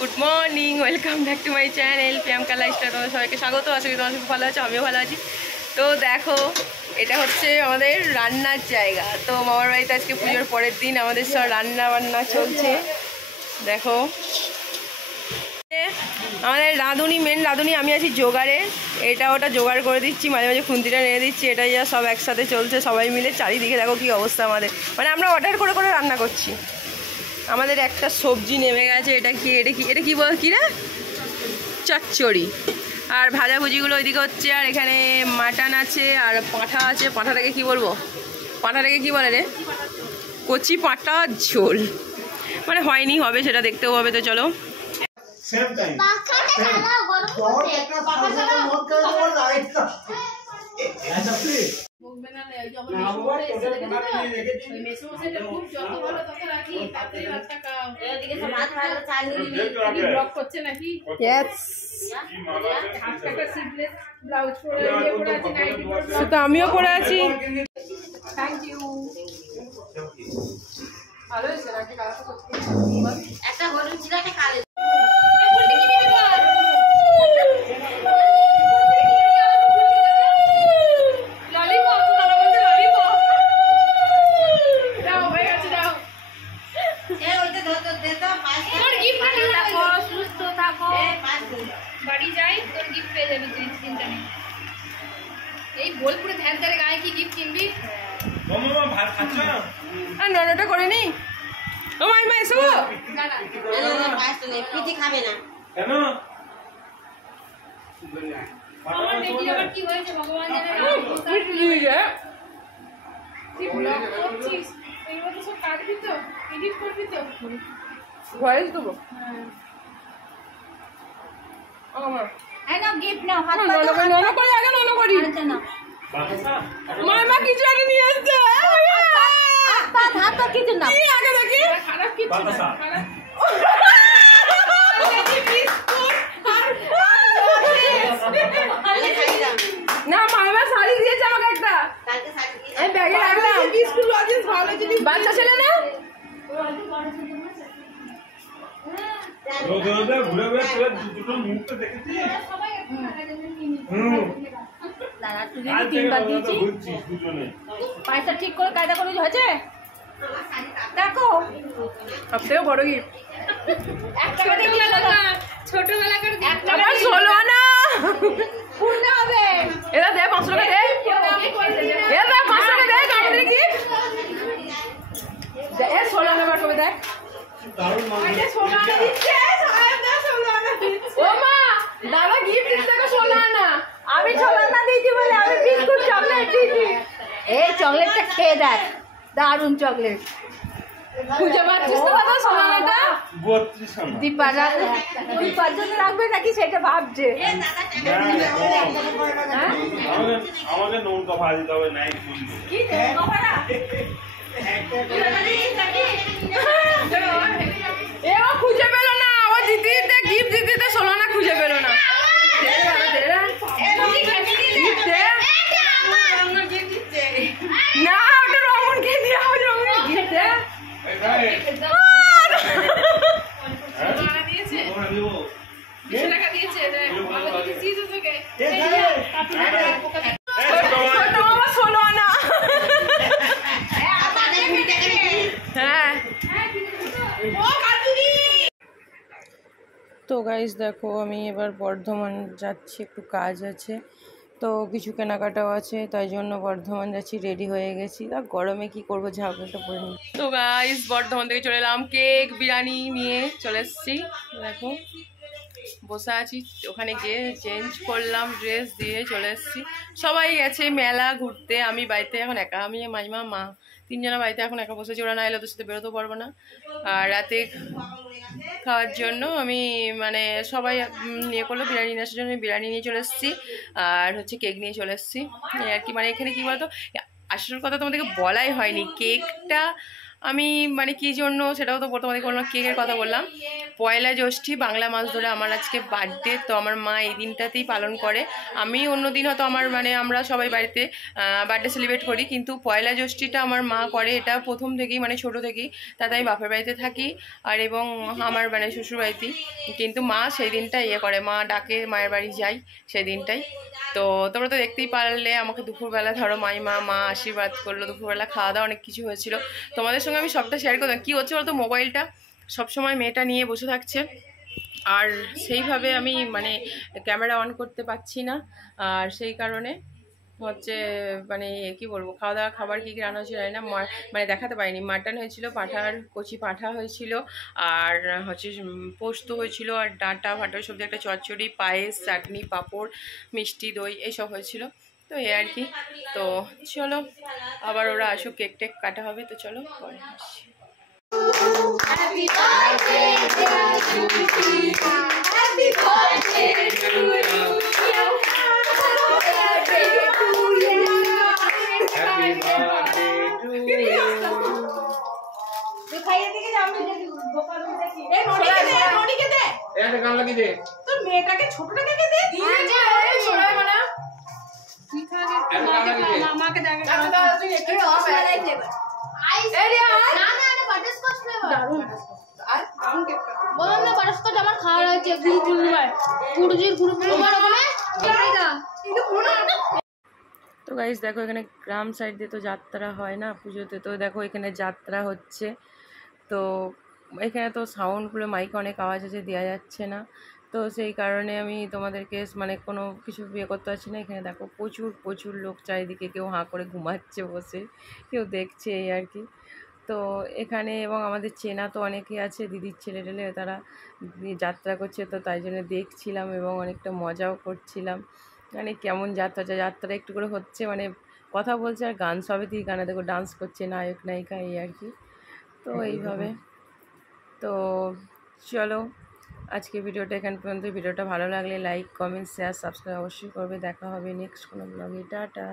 Good morning, welcome back to my channel Priyanka lifestyle. তোমাদের সবাইকে স্বাগত। আশা করি তোমার খুব ভালো আছো, আমিও ভালো আছি। তো দেখো, এটা হচ্ছে আমাদের রান্নার জায়গা। তো মামার বাড়িতে আজকে পুজোর পরের দিন আমাদের সব রান্না বান্না চলছে। দেখো আমাদের রাঁধুনি, মেন রাঁধুনি আমি আছি জোগাড়ে। এটা ওটা জোগাড় করে দিচ্ছি, মাঝে মাঝে খুন্তিটা নেড়ে দিচ্ছি। এটাই যা সব একসাথে চলছে, সবাই মিলে। চারিদিকে দেখো কি অবস্থা আমাদের, মানে আমরা অর্ডার করে করে রান্না করছি। আমাদের একটা সবজি নেমে গেছে। এটা কি বল কি রে, চচ্চড়ি। আর ভাজাভুজিগুলো ওইদিকে হচ্ছে। আর এখানে মাটন আছে আর পাঁঠা আছে। পাঁঠাটাকে কি বলবো, পাঁঠাটাকে কি বলে রে, কচি পাঁঠা ঝোল। মানে হয়নি, হবে, সেটা দেখতেও হবে। তো চলো। আমিও পরে আছি। একটা হলুদ ছিল, একটা কালো। বোলপুরে ধ্যান ধারে গায়ে কি গিফট কিনবি? ভাত খাচ্ছ না? নটা করে নি। ও মাইমা এসো। না না, পাঁচটা নেই, পিঠি খাবে না কেন? আমার দেখি আবার কি হয়েছে ভগবান জানে না। পিঠি দিয়ে যায় কি ব্লগ করছিস? এইগুলো তো সব কাটবি তো, এডিট করবি তো, ভয়েস দেবো। হ্যাঁ আমার একদম গিফট নাও, হাত পা নন করে আগে নন করি। আচ্ছা না মামা কিছু আগে নিয়ে আসছে। হাত হাত তো কিছু না, কি আগে দেখি খারাপ কিছু না। খারাপ না, মামা শাড়ি দিয়েছে আমাকে একটা, আমি ব্যাগে রাখলাম। বিস্কুট লজেন্স ভালো জিনিস, বাচ্চা ছেলে না। ঘুরে ঘুরে দুটো মুখটা দেখেছি। দাদা তুই তিনবার দিয়েছি, পয়সা ঠিক করে কায়দা করে হয়েছে। দেখো সবথেকে বড় গিফট ছোটবেলাকার আবার 16 না পূর্ণ হবে। এরা দে 500 টাকা দে, এরা 500 টাকা দে আমাদের গিফট দে। 16 নাম্বার কবে দেখ, দারুণ মানে 16 আনা দিচ্ছে। সাহেব না 16 আনা দিচ্ছে। ও মা, দাদা গিফট দিতে কো 16 আনা। আমি 16 আনা দিয়েছি বলে আমি বিস্কুট চকলেট দিয়েছি। এই চকলেটটা খেয়ে দেখ, দারুণ চকলেট। পূজা পাচ্ছিস তো দাদা 16 আনাটা 32 আনা দীপার জন্য রাখবে নাকি সেটা ভাবছে। আমাকে নৌকা ভাজি দেবে নাই কি নৌকা না এ ও খুঁজে পেল না, ও দিদিতে গিফট দিদিতে 16 আনা খুঁজে পেল না। না ওটা রমনকে দেওয়া হবে, রমন গিফট দে। তো গাইস দেখো, আমি এবার বর্ধমান যাচ্ছি, একটু কাজ আছে, তো কিছু কেনাকাটাও আছে, তাই জন্য বর্ধমান যাচ্ছি। রেডি হয়ে গেছি, তা গরমে কি করবো, ঝাঁপটা পরে নি। তো গাইস বর্ধমান থেকে চলে এলাম, কেক বিরিয়ানি নিয়ে চলে এসেছি। দেখো বসে আছি, ওখানে গিয়ে চেঞ্জ করলাম, ড্রেস দিয়ে চলে এসেছি। সবাই গেছে মেলা ঘুরতে, আমি বাড়িতে এখন একা, আমি মাইমা মা তিনজনা বাড়িতে এখন একা বসেছি। ওরা না এলে ওদের সাথে বেরোতে পারবো না। আর রাতে খাওয়ার জন্য আমি মানে সবাই নিয়ে করলো বিরিয়ানি নিয়ে আসার জন্য, বিরিয়ানি নিয়ে চলে এসেছি। আর হচ্ছে কেক নিয়ে চলে এসেছি আর কি। মানে এখানে কি বলতো, আসল কথা তোমাদেরকে বলাই হয়নি। কেকটা আমি মানে কী জন্য সেটাও তো তোমাদেরকে বললাম, কেকের কথা বললাম। পয়লা জ্যৈষ্ঠী বাংলা মাস ধরে আমার আজকে বার্থডে। তো আমার মা এই দিনটাতেই পালন করে। আমি অন্য দিন হয়তো আমার মানে আমরা সবাই বাড়িতে বার্থডে সেলিব্রেট করি, কিন্তু পয়লা জ্যৈষ্ঠীটা আমার মা করে। এটা প্রথম থেকেই মানে ছোটো থেকেই, তাতে আমি বাপের বাড়িতে থাকি আর এবং আমার মানে শ্বশুর বাড়িতেই, কিন্তু মা সেই দিনটা করে, মা ডাকে, মায়ের বাড়ি যাই সেই দিনটাই। তো তোমরা তো দেখতেই পারলে আমাকে দুপুরবেলা ধরো মা আশীর্বাদ করলো, দুপুরবেলা খাওয়া দাওয়া অনেক কিছু হয়েছিল। তোমাদের সঙ্গে আমি সবটা শেয়ার করলাম। কী হচ্ছে বলতো, মোবাইলটা সবসময় মেয়েটা নিয়ে বসে থাকছে, আর সেইভাবে আমি মানে ক্যামেরা অন করতে পারছি না। আর সেই কারণে হচ্ছে মানে কি বলবো, খাওয়া দাওয়া খাবার কী কী রান্না হয়েছিল জানি না, মানে দেখাতে পারিনি। মাটন হয়েছিল, কচি পাঠা হয়েছিল, আর হচ্ছে পোস্ত হয়েছিল, আর ডাঁটা ফাটা সবজি, একটা চচ্চড়ি, পায়েস, চাটনি, পাঁপড়, মিষ্টি, দই এইসব হয়েছিল। তো এই আর কি। তো চলো আবার ওরা আসুক, কেক টেক কাটা হবে, তো চলো পরে আসছি। Happy birthday to you. Happy birthday to you. Happy birthday to you. Happy birthday to you. दिखाइए देखिए जाओ गोपाल को देखिए ए रोटी के दे ए गान लगी दे तो बेटा के छोटा के दे दिए जा छोड़ा बना दिखा के मामा के जाके अच्छा तो ये के और वाला फ्लेवर आइस ए यार ना ना ना बटरस्कॉच फ्लेवर दारुण আর দারুণ কেক বললাম না বটরস্কচ আমার খাওয়া হয়েছে গুড় পুরুজির গুড় তোমার ওখানে এইটা কিন্তু পুরো তো গাইস দেখো, এখানে গ্রাম সাইড দিয়ে তো যাত্রা হয় না পুজোতে, তো দেখো এখানে যাত্রা হচ্ছে। তো এখানে তো সাউন্ডগুলো মাইক অনেক আওয়াজ আছে, দেওয়া যাচ্ছে না, তো সেই কারণে আমি তোমাদেরকে মানে কোনো কিছু বিয়ে করতে পারছি না। এখানে দেখো প্রচুর লোক চারিদিকে, কেউ হাঁ করে ঘুমাচ্ছে বসে, কেউ দেখছে, এই আর কি। তো এখানে এবং আমাদের চেনা তো অনেকেই আছে, দিদির ছেলে টেলে, তারা যাত্রা করছে, তো তাই জন্য দেখছিলাম এবং অনেকটা মজাও করছিলাম। মানে কেমন যাত্রা একটু করে হচ্ছে, মানে কথা বলছে আর গান, সবেতেই গানে দেখো ডান্স করছে নায়ক নায়িকা, এই আর কি। তো এইভাবে তো চলো আজকে ভিডিওটা এখান পর্যন্ত। ভিডিওটা ভালো লাগলে লাইক, কমেন্ট, শেয়ার, সাবস্ক্রাইব অবশ্যই করবে। দেখা হবে নেক্সট কোনো ব্লগে। টাটা।